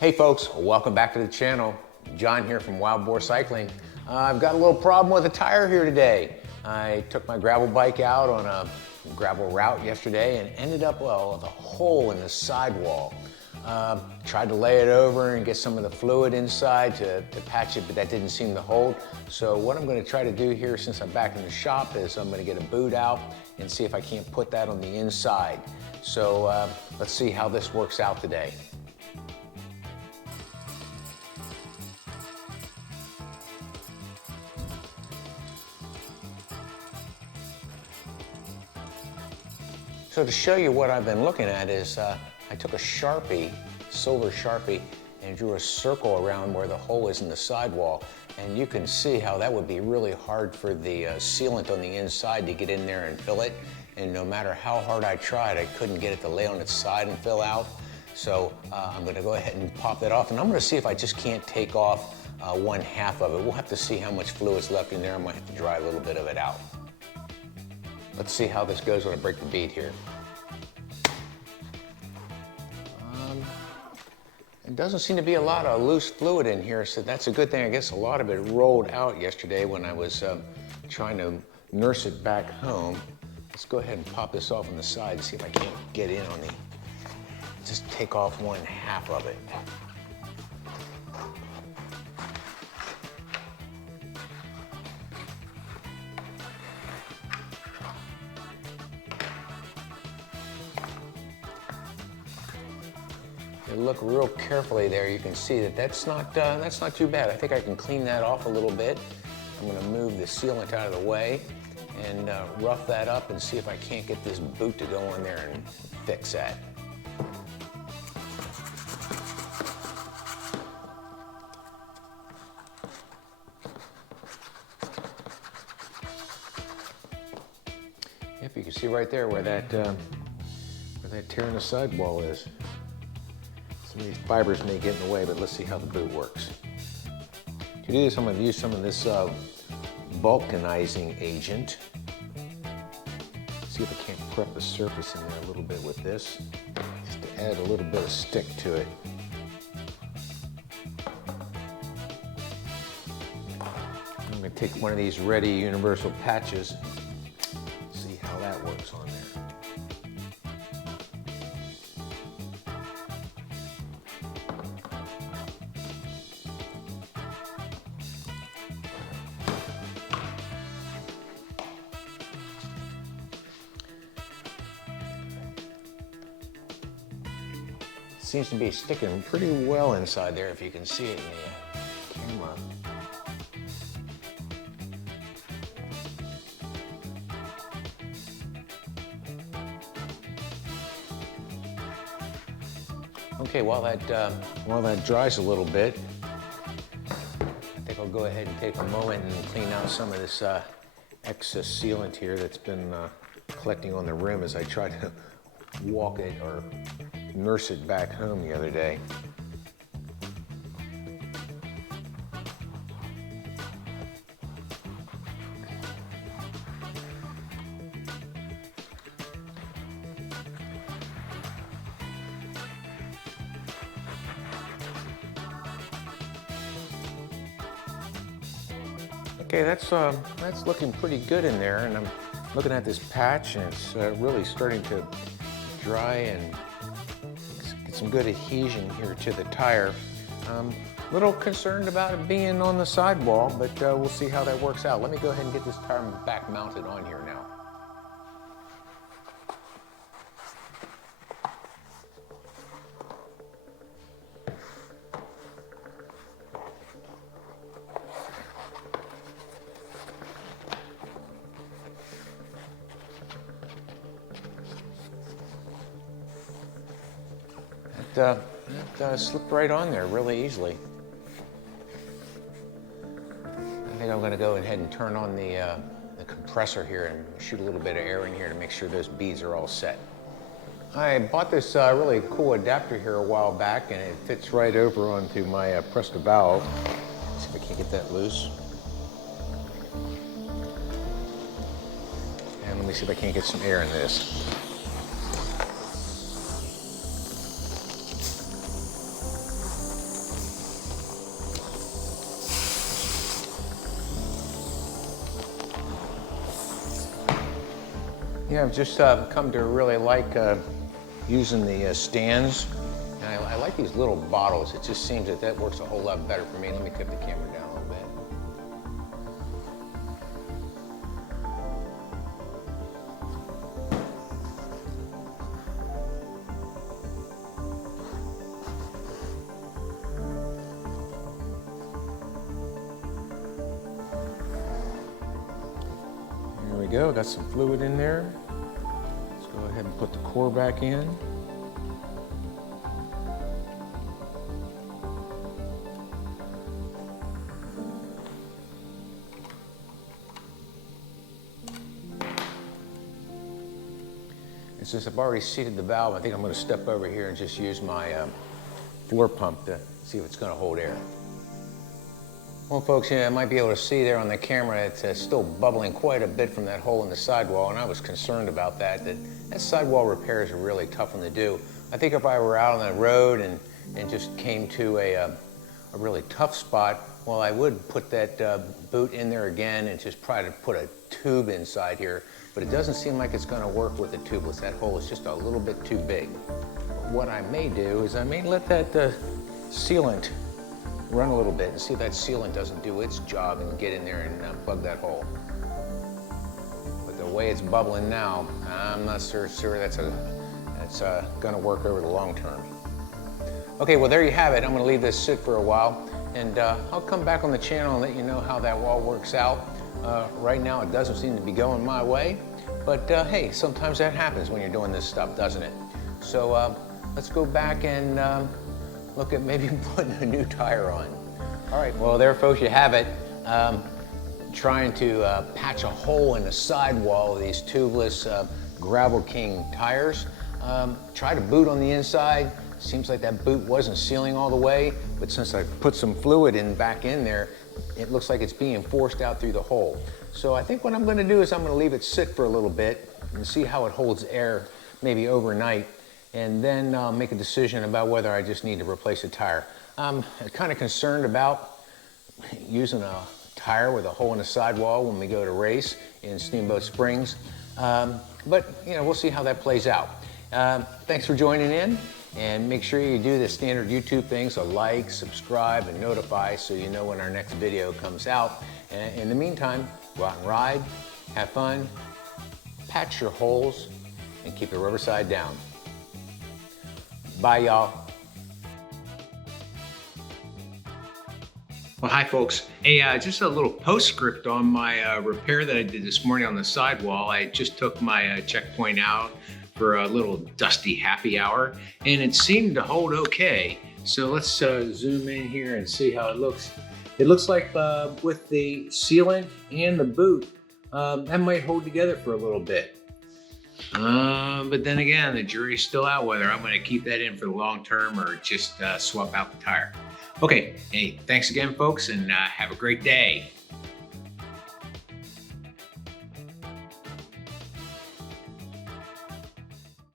Hey folks, welcome back to the channel. John here from Wild Boar Cycling. I've got a little problem with a tire here today. I took my gravel bike out on a gravel route yesterday and ended up, well, with a hole in the sidewall. Tried to lay it over and get some of the fluid inside to patch it, but that didn't seem to hold. So what I'm going to try to do here, since I'm back in the shop, is I'm going to get a boot out and see if I can't put that on the inside. So let's see how this works out today. So to show you what I've been looking at is I took a Sharpie, silver Sharpie, and drew a circle around where the hole is in the sidewall. And you can see how that would be really hard for the sealant on the inside to get in there and fill it. And no matter how hard I tried, I couldn't get it to lay on its side and fill out. So I'm going to go ahead and pop that off. And I'm going to see if I just can't take off one half of it. We'll have to see how much fluid's left in there. I might have to dry a little bit of it out. Let's see how this goes when I break the bead here. It doesn't seem to be a lot of loose fluid in here, so that's a good thing. I guess a lot of it rolled out yesterday when I was trying to nurse it back home. Let's go ahead and pop this off on the side and see if I can't get in on the, just take off one half of it. You look real carefully there, you can see that that's not too bad. I think I can clean that off a little bit. I'm going to move the sealant out of the way and rough that up and see if I can't get this boot to go on there and fix that. Yep, you can see right there where that tear in the sidewall is. Some of these fibers may get in the way, but let's see how the boot works. To do this, I'm going to use some of this vulcanizing agent. See if I can't prep the surface in there a little bit with this, just to add a little bit of stick to it. I'm going to take one of these ready universal patches, see how that works on there. Seems to be sticking pretty well inside there, if you can see it in the camera. Okay, while that dries a little bit, I think I'll go ahead and take a moment and clean out some of this excess sealant here that's been collecting on the rim as I try to walk it or nurse it back home the other day. Okay, that's looking pretty good in there, and I'm looking at this patch, and it's really starting to dry and get some good adhesion here to the tire. A little concerned about it being on the sidewall, but we'll see how that works out. Let me go ahead and get this tire back mounted on here now. That slipped right on there really easily. I think I'm going to go ahead and turn on the compressor here and shoot a little bit of air in here to make sure those beads are all set. I bought this really cool adapter here a while back, and it fits right over onto my Presto valve. Let's see if I can't get that loose. And let me see if I can't get some air in this. Yeah, I've just come to really like using the stands. And I like these little bottles. It just seems that that works a whole lot better for me. Let me tip the camera down a little bit. There we go, got some fluid in there. Let's go ahead and put the core back in. Since I've already seated the valve, I think I'm going to step over here and just use my floor pump to see if it's going to hold air. Well, folks, I might be able to see there on the camera, it's still bubbling quite a bit from that hole in the sidewall, and I was concerned about that sidewall repairs are really tough one to do. I think if I were out on the road and just came to a really tough spot, well, I would put that boot in there again and just try to put a tube inside here, but it doesn't seem like it's going to work with the tubeless. That hole is just a little bit too big. What I may do is I may let that sealant run a little bit and see if that sealant doesn't do its job and get in there and plug that hole. But the way it's bubbling now, I'm not sure that's going to work over the long term. Okay, well, there you have it. I'm going to leave this sit for a while, and I'll come back on the channel and let you know how that wall works out. Right now, it doesn't seem to be going my way, but hey, sometimes that happens when you're doing this stuff, doesn't it? So let's go back and look at maybe putting a new tire on. All right, well, there, folks, you have it. Trying to patch a hole in the sidewall of these tubeless Gravel King tires. Tried a boot on the inside. Seems like that boot wasn't sealing all the way, but since I put some fluid back in there, it looks like it's being forced out through the hole. So I think what I'm going to do is I'm going to leave it sit for a little bit and see how it holds air, maybe overnight, and then make a decision about whether I just need to replace a tire. I'm kind of concerned about using a tire with a hole in the sidewall when we go to race in Steamboat Springs, but we'll see how that plays out. Thanks for joining in. And make sure you do the standard YouTube thing, so like, subscribe, and notify so you know when our next video comes out. And in the meantime, go out and ride, have fun, patch your holes, and keep the rubber side down. Bye, y'all. Well, hi, folks. Hey, just a little postscript on my repair that I did this morning on the sidewall. I just took my checkpoint out for a little dusty happy hour, and it seemed to hold okay. So let's zoom in here and see how it looks. It looks like with the sealant and the boot, that might hold together for a little bit. But then again, the jury's still out whether I'm gonna keep that in for the long term or just swap out the tire. Okay, hey, thanks again, folks, and have a great day.